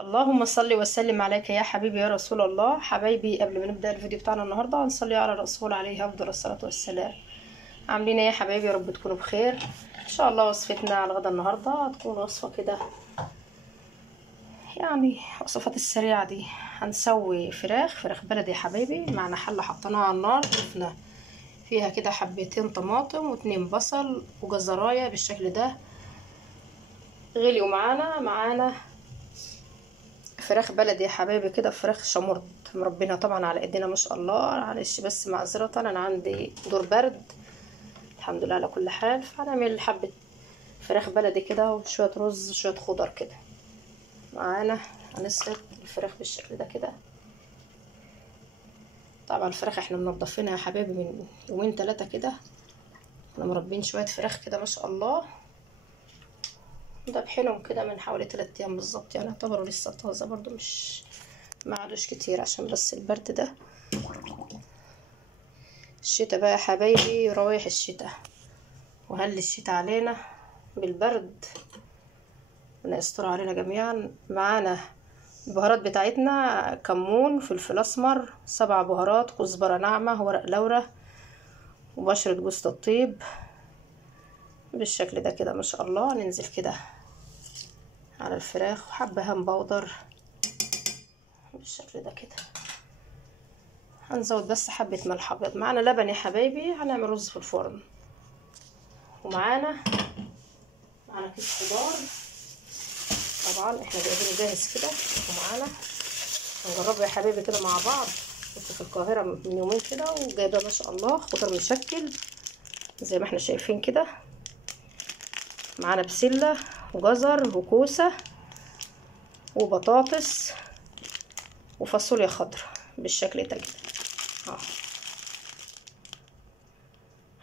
اللهم صل وسلم عليك يا حبيبي يا رسول الله. حبايبي، قبل ما نبدأ الفيديو بتاعنا النهارده هنصلي على الرسول عليه افضل الصلاة والسلام. عاملين ايه يا حبايبي؟ يا رب تكونوا بخير ان شاء الله. وصفتنا على الغدا النهارده هتكون وصفة كده، يعني وصفات السريعة دي. هنسوي فراخ بلدي يا حبايبي. معنا حلة حطيناها على النار، ضفنا فيها كده حبتين طماطم واتنين بصل وجزرايه بالشكل ده. غليوا معانا فراخ بلدي يا حبايبي كده، فراخ شمرت مربينها طبعا على ايدينا ما شاء الله. معلش بس معذره، انا عندي دور برد الحمد لله على كل حال. فهنعمل حبه فراخ بلدي كده وشويه رز وشويه خضر كده معانا. هنسلق الفراخ بالشكل ده كده. طبعا الفراخ احنا منضفينها يا حبايبي من يومين 3 كده. احنا مربين شويه فراخ كده ما شاء الله، دبحينهم كده من حوالي 3 ايام بالظبط، يعني يعتبروا لسه طازه برضو، مش معلوش كتير عشان بس البرد ده. الشتاء بقى يا حبايبي، روايح الشتاء، وهل الشتاء علينا بالبرد، ربنا يستر علينا جميعا. معانا البهارات بتاعتنا: كمون، فلفل اسمر، 7 بهارات، كزبره ناعمه، ورق لورا، وبشره جوز الطيب بالشكل ده كده ما شاء الله. ننزل كده على الفراخ وحبه هام باودر بالشكل ده كده. هنزود بس حبه ملح ابيض. معانا لبن يا حبايبي، هنعمل رز في الفرن. ومعانا كيس خضار طبعا احنا جايبينه جاهز كده. ومعانا هنجربه يا حبايبي كده مع بعض. كنت في القاهره من يومين كده وجايبه ما شاء الله خضار مشكل زي ما احنا شايفين كده. معانا بسله وجزر وكوسه وبطاطس وفاصوليا خضراء بالشكل ده كده.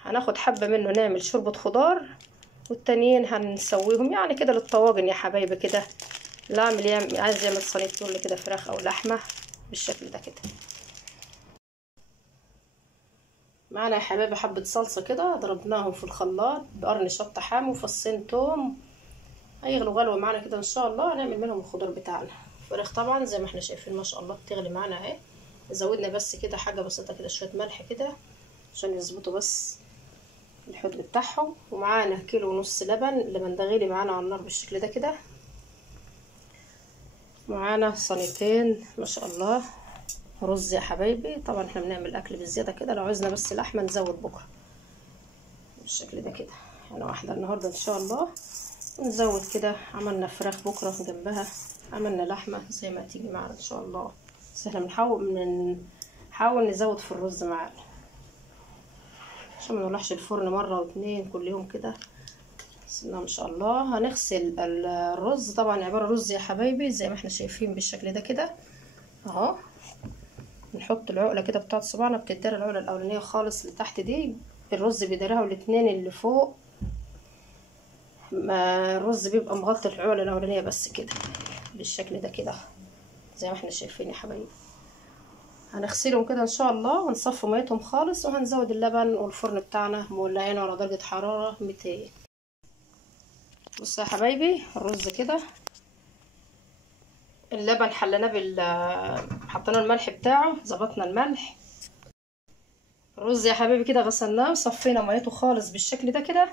هناخد حبه منه نعمل شوربه خضار، والتانيين هنسويهم يعني كده للطواجن يا حبايبي كده. لا عايز يعمل صينيه فول كده فراخ او لحمه بالشكل ده كده. معانا يا حبايبي حبه صلصه كده ضربناهم في الخلاط بقرن شطه حامي وفصين توم. هيغلوا غلوه معانا كده ان شاء الله. هنعمل منهم الخضار بتاعنا. الفراخ طبعا زي ما احنا شايفين ما شاء الله بتغلي معانا اهي. زودنا بس كده حاجه بسيطه كده، شويه ملح كده عشان يظبطوا بس الحدق بتاعهم. ومعانا 1.5 كيلو لبن. اللبن ده غلي معانا على النار بالشكل ده كده. معانا صينيتين ما شاء الله رز يا حبايبي. طبعا احنا بنعمل اكل بالزياده كده، لو عايزنا بس لحمه نزود بكره بالشكل ده كده. يعني واحده النهارده ان شاء الله، ونزود كده. عملنا فراخ بكره جنبها، عملنا لحمه زي ما تيجي معانا ان شاء الله. بس احنا بنحاول نزود في الرز معانا عشان ما نولعش الفرن مره واتنين كل يوم كده. بسم الله ما شاء الله. هنغسل الرز. طبعا عباره رز يا حبايبي زي ما احنا شايفين بالشكل ده كده اهو. نحط العقله كده بتاعت صباعنا، بتداري العقله الاولانيه خالص اللي تحت دي، الرز بيداريها، والاتنين اللي فوق ما الرز بيبقى مغطي العقله الاولانيه بس كده بالشكل ده كده زي ما احنا شايفين يا حبايبي. هنغسلهم كده ان شاء الله ونصفي ميتهم خالص، وهنزود اللبن. والفرن بتاعنا مولعينه على درجه حراره 200. بصوا يا حبايبي الرز كده، اللبن حليناه حطينا الملح بتاعه، ظبطنا الملح. الرز يا حبايبي كده غسلناه وصفينا ميته خالص بالشكل ده كده،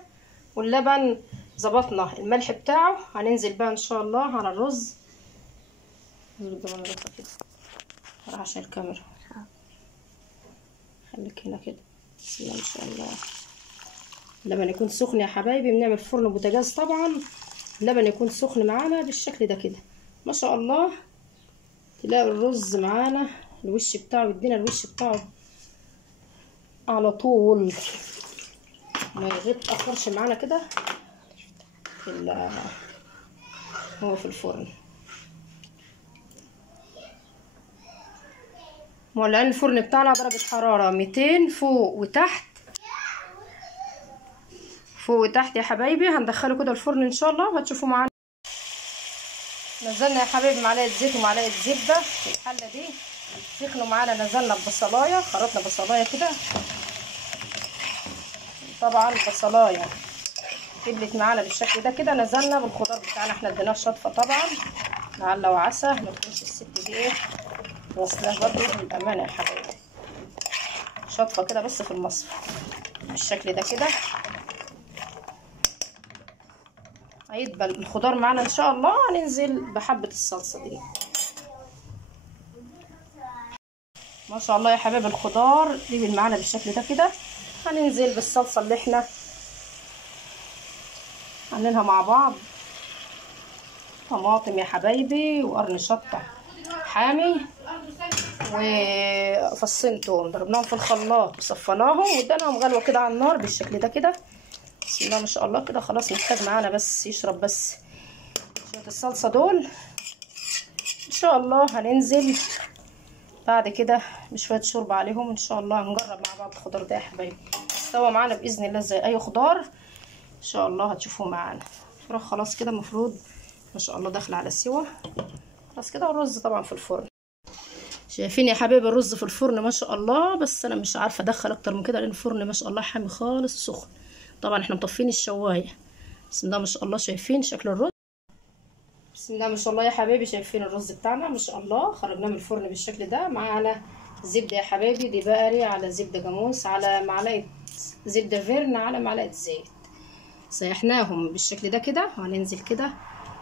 واللبن ظبطنا الملح بتاعه. هننزل بقى ان شاء الله على الرز كده عشان الكاميرا. خليك هنا كده. بسم الله ما شاء الله. اللبن يكون سخن يا حبايبي. بنعمل فرن بوتاجاز طبعا. اللبن يكون سخن معانا بالشكل ده كده ما شاء الله. تلاقي الرز معانا الوش بتاعه يدينا الوش بتاعه على طول، ما يتأخرش معانا كده هو في الفرن. مولعين الفرن بتاعنا درجة حرارة 200 فوق وتحت. فوق وتحت يا حبايبي. هندخله كده الفرن ان شاء الله وهتشوفوا معانا. نزلنا يا حبايبي معلقه زيت ومعلقه زبده في الحله دي، سخنوا معانا. نزلنا ببصلايه، خرطنا بصلايه كده. طبعا البصلايه كبلت معانا بالشكل ده كده. نزلنا بالخضار بتاعنا، احنا اديناه شطفه طبعا لعل وعسى ما تكونش الست دي ايه واصلاه برضه بالامانه يا حبايبي. شطفه كده بس في المصفى بالشكل ده كده. هيدبل الخضار معانا ان شاء الله. هننزل بحبه الصلصه دي. ما شاء الله يا حبايبي الخضار دبل معانا بالشكل ده كده. هننزل بالصلصه اللي احنا عاملينها مع بعض. طماطم يا حبايبي وقرن شطه حامي وفصين توم ضربناهم في الخلاط وصفناهم واديناهم غلوه كده على النار بالشكل ده كده. بسم الله ما شاء الله كده. خلاص محتاج معانا بس يشرب بس شويه الصلصه دول ان شاء الله. هننزل بعد كده بشويه شوربه عليهم ان شاء الله. هنجرب مع بعض الخضار ده يا حبايبي استوى معانا باذن الله زي اي خضار ان شاء الله هتشوفوه معانا. الفراخ خلاص كده المفروض ما شاء الله داخله على السوا خلاص كده. والرز طبعا في الفرن. شايفين يا حبايبي الرز في الفرن ما شاء الله. بس انا مش عارفه ادخل اكتر من كده لان الفرن ما شاء الله حامي خالص سخن. طبعا احنا مطفين الشوايه. بسم الله ما شاء الله. شايفين شكل الرز؟ بسم الله ما شاء الله يا حبايبي. شايفين الرز بتاعنا ما شاء الله خرجناه من الفرن بالشكل ده. معانا زبده يا حبايبي دي بقري على زبده جاموس على معلقه زبده فيرن على معلقه زيت. سيحناهم بالشكل ده كده. وهننزل كده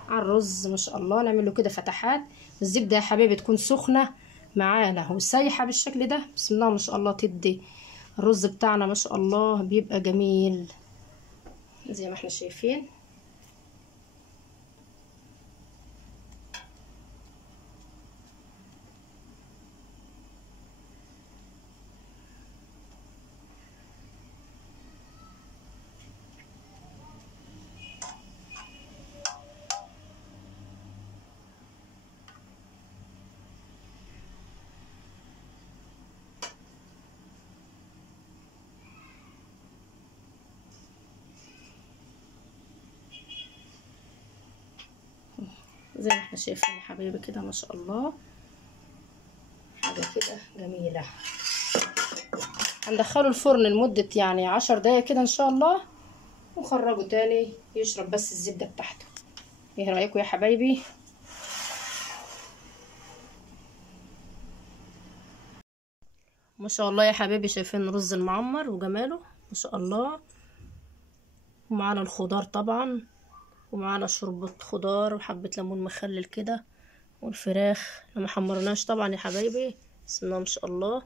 على الرز ما شاء الله. نعمل له كده فتحات. الزبده يا حبايبي تكون سخنه معانا وسايحه بالشكل ده. بسم الله ما شاء الله تدي الرز بتاعنا ما شاء الله بيبقى جميل زي ما احنا شايفين. زي ما احنا شايفين يا حبايبي كده ما شاء الله حاجه كده جميله. هندخله الفرن لمده يعني 10 دقايق كده ان شاء الله ونخرجه تاني يشرب بس الزبده بتاعته. ايه رايكم يا حبايبي؟ ما شاء الله يا حبايبي. شايفين الرز المعمر وجماله ما شاء الله. ومعانا الخضار طبعا ومعانا شوربة خضار وحبة ليمون مخلل كده. والفراخ ما حمرناش طبعا يا حبايبي. بسم الله ما شاء الله.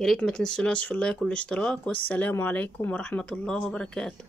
يا ريت ما تنسوناش في اللايك والاشتراك. والسلام عليكم ورحمة الله وبركاته.